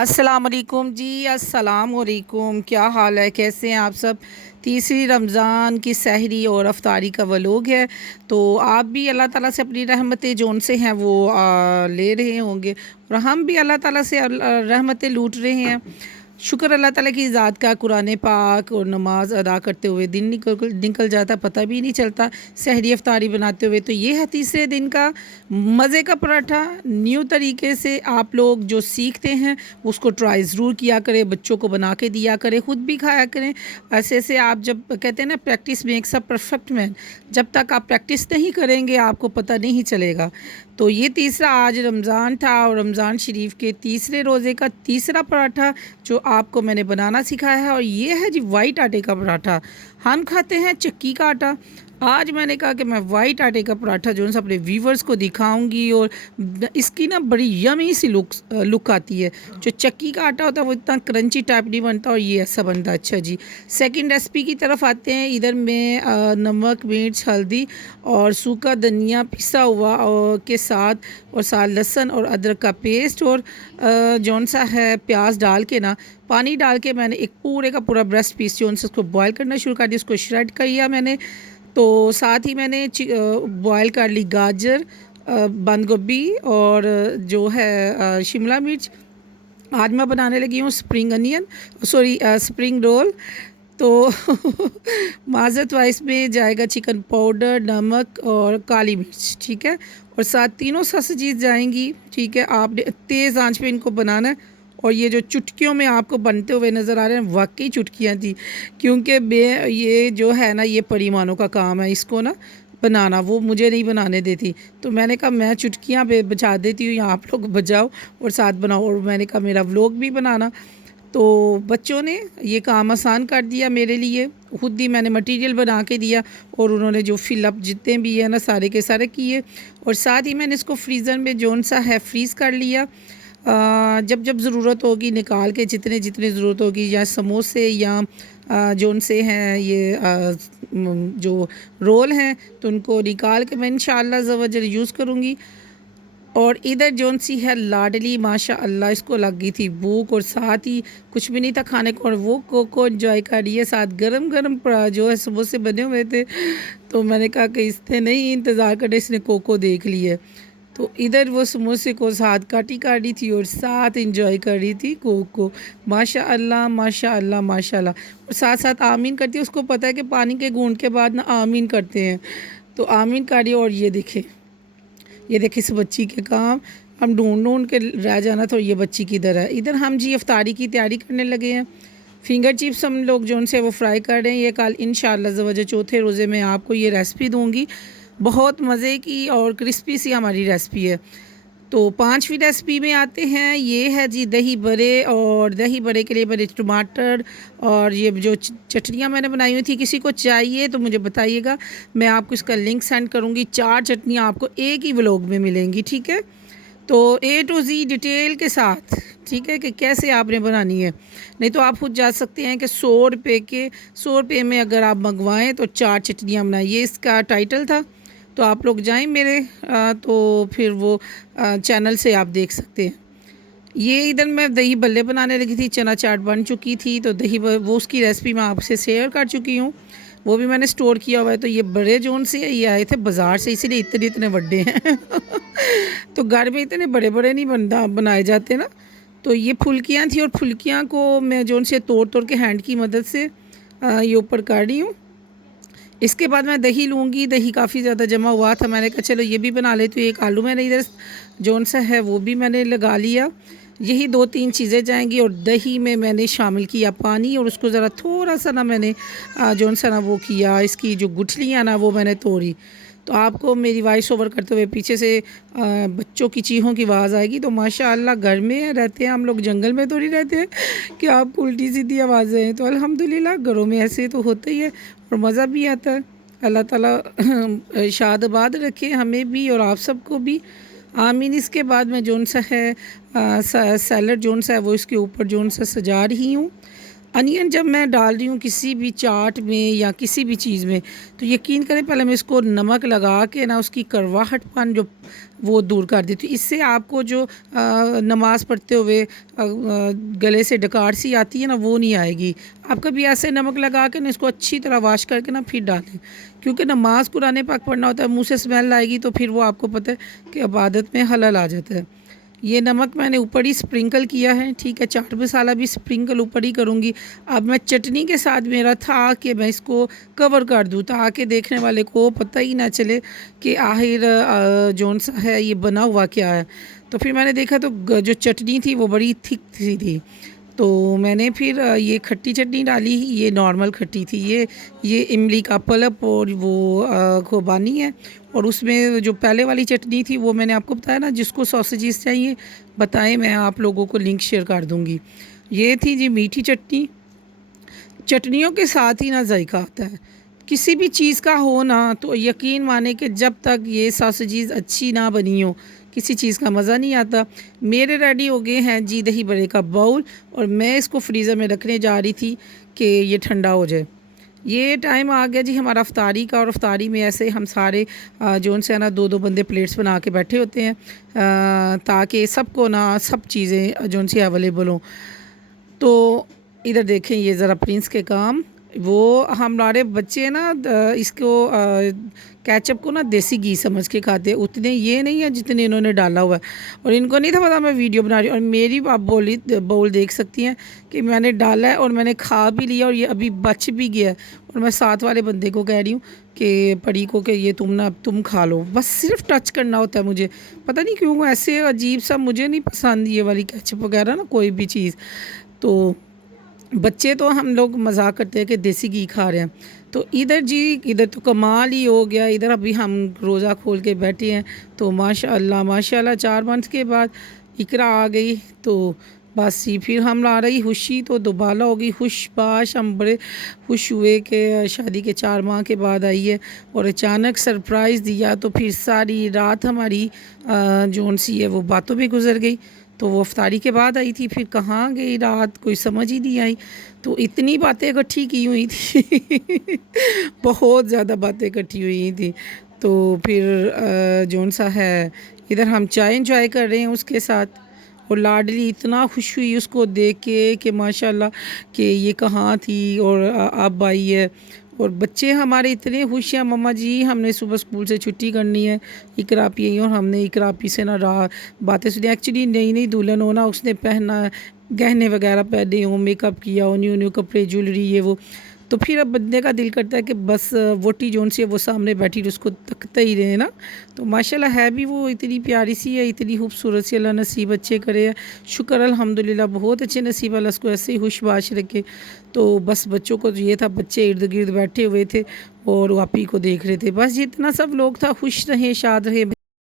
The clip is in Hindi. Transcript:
अस्सलाम वालेकुम जी। अस्सलाम वालेकुम। क्या हाल है, कैसे हैं आप सब। तीसरी रमज़ान की सहरी और अफ्तारी का व्लॉग है। तो आप भी अल्लाह ताला से अपनी रहमतें जो उनसे हैं वो ले रहे होंगे और हम भी अल्लाह ताला से रहमतें लूट रहे हैं। शुक्र अल्लाह ताला की ज़ात का। कुरान पाक और नमाज अदा करते हुए दिन निकल जाता, पता भी नहीं चलता सहरी अफ्तारी बनाते हुए। तो ये है तीसरे दिन का मज़े का पराठा। न्यू तरीके से आप लोग जो सीखते हैं उसको ट्राई ज़रूर किया करें, बच्चों को बना के दिया करें, ख़ुद भी खाया करें। ऐसे ऐसे आप जब कहते हैं ना practice makes a perfect man, जब तक आप प्रैक्टिस नहीं करेंगे आपको पता नहीं चलेगा। तो ये तीसरा आज रमज़ान था और रमज़ान शरीफ के तीसरे रोज़े का तीसरा पराठा जो आपको मैंने बनाना सिखाया है। और ये है जी वाइट आटे का पराठा। हम खाते हैं चक्की का आटा। आज मैंने कहा कि मैं वाइट आटे का पराठा जो है अपने व्यूवर्स को दिखाऊंगी और इसकी ना बड़ी यमी सी लुक आती है। जो चक्की का आटा होता है वो इतना क्रंची टाइप नहीं बनता और ये ऐसा बनता है। अच्छा जी, सेकंड रेसिपी की तरफ आते हैं। इधर मैं नमक, मिर्च, हल्दी और सूखा धनिया पिसा हुआ और के साथ लहसुन और अदरक का पेस्ट और जौन सा है प्याज डाल के ना पानी डाल के मैंने एक पूरे का पूरा ब्रेस्ट पीस जो उनसे उसको बॉयल करना शुरू कर दिया। उसको श्रेड कर लिया मैंने। तो साथ ही मैंने बॉयल कर ली गाजर, बंद गोभी और जो है शिमला मिर्च। आज मैं बनाने लगी हूँ स्प्रिंग रोल। तो माज़रत वाइस में जाएगा चिकन पाउडर, नमक और काली मिर्च, ठीक है। और साथ तीनों सॉसेजेस जाएंगी, ठीक है। आपने तेज़ आंच पे इनको बनाना है। और ये जो चुटकियों में आपको बनते हुए नज़र आ रहे हैं वाकई चुटकियाँ थी, क्योंकि ये जो है ना ये परिमाणों का काम है इसको ना बनाना, वो मुझे नहीं बनाने देती। तो मैंने कहा मैं चुटकियाँ बचा देती हूँ, यहाँ आप लोग बजाओ और साथ बनाओ। और मैंने कहा मेरा व्लॉग भी बनाना। तो बच्चों ने ये काम आसान कर दिया मेरे लिए। खुद ही मैंने मटेरियल बना के दिया और उन्होंने जो फिलअप जितने भी है ना सारे के सारे किए। और साथ ही मैंने इसको फ्रीज़र में जौन सा है फ्रीज़ कर लिया। जब जब ज़रूरत होगी निकाल के, जितने जितने ज़रूरत होगी, या समोसे या जौन से हैं ये जो रोल हैं तो उनको निकाल के मैं इंशाअल्लाह ज़वजल यूज़ करूँगी। और इधर जौन सी है लाडली माशाअल्लाह इसको लग गई थी भूख और साथ ही कुछ भी नहीं था खाने को और वो कोको एंजॉय कर रही है। साथ गरम गरम जो है समोसे बने हुए थे। तो मैंने कहा कि इसने नहीं इंतज़ार करने, इसने कोको देख लिया। तो इधर वो समोसे को साथ काटी काटी थी और साथ इंजॉय कर रही थी कोको। माशाअल्लाह माशाअल्लाह माशाअल्लाह। और साथ साथ आमीन करती है। उसको पता है कि पानी के घूंट के बाद ना आमीन करते हैं, तो आमीन करी। और ये देखे इस बच्ची के काम, हम ढूंढ ढूंढ के रह जाना तो ये बच्ची किधर है। इधर हम जी अफ्तारी की तैयारी करने लगे हैं। फिंगर चिप्स हम लोग जो उनसे वो फ्राई कर रहे हैं। ये कल इंशाअल्लाह ज़वजल चौथे रोज़े में आपको ये रेसिपी दूंगी। बहुत मज़े की और क्रिस्पी सी हमारी रेसिपी है। तो पांचवी रेसिपी में आते हैं। ये है जी दही बड़े। और दही बड़े के लिए मैंने टमाटर और ये जो चटनियाँ मैंने बनाई हुई थी, किसी को चाहिए तो मुझे बताइएगा, मैं आपको इसका लिंक सेंड करूँगी। 4 चटनियाँ आपको एक ही व्लॉग में मिलेंगी, ठीक है। तो A to Z डिटेल के साथ, ठीक है, कि कैसे आपने बनानी है। नहीं तो आप खुद जा सकते हैं कि 100 रुपये में अगर आप मंगवाएं तो 4 चटनियाँ बनाएं। ये इसका टाइटल था। तो आप लोग जाएं मेरे तो फिर वो चैनल से आप देख सकते हैं। ये इधर मैं दही बल्ले बनाने लगी थी, चना चाट बन चुकी थी। तो वो उसकी रेसिपी मैं आपसे शेयर कर चुकी हूँ, वो भी मैंने स्टोर किया हुआ है। तो ये बड़े जोन से ये आए थे बाज़ार से, इसीलिए इतने इतने बड़े हैं। तो घर में इतने बड़े बड़े नहीं बनाए जाते ना। तो ये फुल्कियाँ थी और फुल्कियाँ को मैं जोन से तोड़ तोड़ के हैंड की मदद से ये ऊपर कर रही हूँ। इसके बाद मैं दही लूँगी। दही काफ़ी ज़्यादा जमा हुआ था, मैंने कहा चलो ये भी बना लेती हूँ। एक आलू मैंने इधर जौन सा है वो भी मैंने लगा लिया। यही 2-3 चीज़ें जाएंगी। और दही में मैंने शामिल किया पानी और उसको ज़रा थोड़ा सा ना मैंने जौन सा ना वो किया, इसकी जो गुठलियाँ ना वो मैंने तोड़ी। तो आपको मेरी वॉइस ओवर करते हुए पीछे से बच्चों की चीखों की आवाज़ आएगी। तो माशाअल्लाह घर में रहते हैं हम लोग, जंगल में थोड़ी रहते हैं कि आपको उल्टी सीधी आवाज़ें हैं। तो अल्हम्दुलिल्लाह घरों में ऐसे तो होता ही है और मज़ा भी आता है। अल्लाह ताला शादाबाद रखे हमें भी और आप सबको भी, आमीन। इसके बाद मैं जौन सा है सैलड जौन सा है वो इसके ऊपर जौन सा सजा रही हूँ। अनियन जब मैं डाल रही हूँ किसी भी चाट में या किसी भी चीज़ में, तो यकीन करें पहले मैं इसको नमक लगा के ना उसकी कड़वाहटपन जो वो दूर कर देती हूँ। इससे आपको जो नमाज़ पढ़ते हुए गले से डकार सी आती है ना, वो नहीं आएगी। आप कभी ऐसे नमक लगा के ना इसको अच्छी तरह वाश करके ना फिर डालें, क्योंकि नमाज़ कुरान पाक पढ़ना होता है, मुँह से स्मेल आएगी तो फिर वो आपको पता है कि इबादत में हलल आ जाता है। ये नमक मैंने ऊपर ही स्प्रिंकल किया है, ठीक है। चाट मसाला भी स्प्रिंकल ऊपर ही करूँगी। अब मैं चटनी के साथ मेरा था कि मैं इसको कवर कर दूँ ताकि देखने वाले को पता ही ना चले कि आखिर जौन सा है ये बना हुआ क्या है। तो फिर मैंने देखा तो जो चटनी थी वो बड़ी थिक सी थी, तो मैंने फिर ये खट्टी चटनी डाली। ये नॉर्मल खट्टी थी, ये इमली का पल्प और वो खुबानी है। और उसमें जो पहले वाली चटनी थी वो मैंने आपको बताया ना, जिसको सॉसेजेस चाहिए बताएं, मैं आप लोगों को लिंक शेयर कर दूँगी। ये थी जी मीठी चटनी। चटनियों के साथ ही ना जायका आता है किसी भी चीज़ का हो ना, तो यकीन माने कि जब तक ये सॉसेजेस अच्छी ना बनी हो किसी चीज़ का मज़ा नहीं आता। मेरे रेडी हो गए हैं जी दही बड़े का बाउल, और मैं इसको फ्रीज़र में रखने जा रही थी कि ये ठंडा हो जाए। ये टाइम आ गया जी हमारा अफ्तारी का, और अफ्तारी में ऐसे हम सारे जोन से है ना 2-2 बंदे प्लेट्स बना के बैठे होते हैं ताकि सबको ना सब चीज़ें जोन सी अवेलेबल हों। तो इधर देखें ये ज़रा प्रिंस के काम, वो हमारे बच्चे ना इसको केचप को ना देसी घी समझ के खाते हैं, उतने ये नहीं है जितने इन्होंने डाला हुआ है। और इनको नहीं था पता मैं वीडियो बना रही हूँ, और मेरी आप बोल देख सकती हैं कि मैंने डाला है और मैंने खा भी लिया, और ये अभी बच भी गया है। और मैं साथ वाले बंदे को कह रही हूँ कि परी को कि ये तुम खा लो, बस सिर्फ टच करना होता है। मुझे पता नहीं क्यों ऐसे अजीब सा, मुझे नहीं पसंद ये वाली केचप वगैरह ना कोई भी चीज़। तो बच्चे तो हम लोग मजाक करते हैं कि देसी घी खा रहे हैं। तो इधर तो कमाल ही हो गया। इधर अभी हम रोज़ा खोल के बैठे हैं, तो माशाल्लाह माशाल्लाह 4 मंथ के बाद इकरा आ गई। तो बस ही फिर हम ला रही खुशी तो दोबारा हो गई खुशबाश। हम बड़े खुश हुए कि शादी के 4 माह के बाद आई है, और अचानक सरप्राइज़ दिया। तो फिर सारी रात हमारी जोन सी है वो बातों में गुजर गई। तो वो अफ्तारी के बाद आई थी, फिर कहाँ गई रात कोई समझ ही नहीं आई। तो इतनी बातें इकट्ठी की हुई थी बहुत ज़्यादा बातें इकट्ठी हुई थी। तो फिर जौन सा है इधर हम चाय इंजॉय कर रहे हैं उसके साथ, और लाडली इतना खुश हुई उसको देख के कि माशाल्लाह कि ये कहाँ थी और अब आई है। और बच्चे हमारे इतने खुश हैं, मम्मा जी हमने सुबह स्कूल से छुट्टी करनी है, इकरापी आई। और हमने इकरापी से ना रहा बातें सुनी। एक्चुअली नई नई दुल्हन हो ना, उसने पहना गहने वगैरह पहने हो, मेकअप किया हो, न्यू न्यू कपड़े ज्वेलरी ये वो। तो फिर अब बंदे का दिल करता है कि बस वोटी जोन सी है वो सामने बैठी उसको तकता ही रहे ना। तो माशाल्लाह है भी वो इतनी प्यारी सी है, इतनी खूबसूरत सी। अल्लाह नसीब अच्छे करे है, शुक्र अल्हम्दुलिल्लाह बहुत अच्छे नसीब अल्लाह उसको ऐसे ही खुशबाश रखे। तो बस बच्चों को ये था, बच्चे इर्द गिर्द बैठे हुए थे और वापी को देख रहे थे। बस जितना सब लोग था, खुश रहे शाद रहे।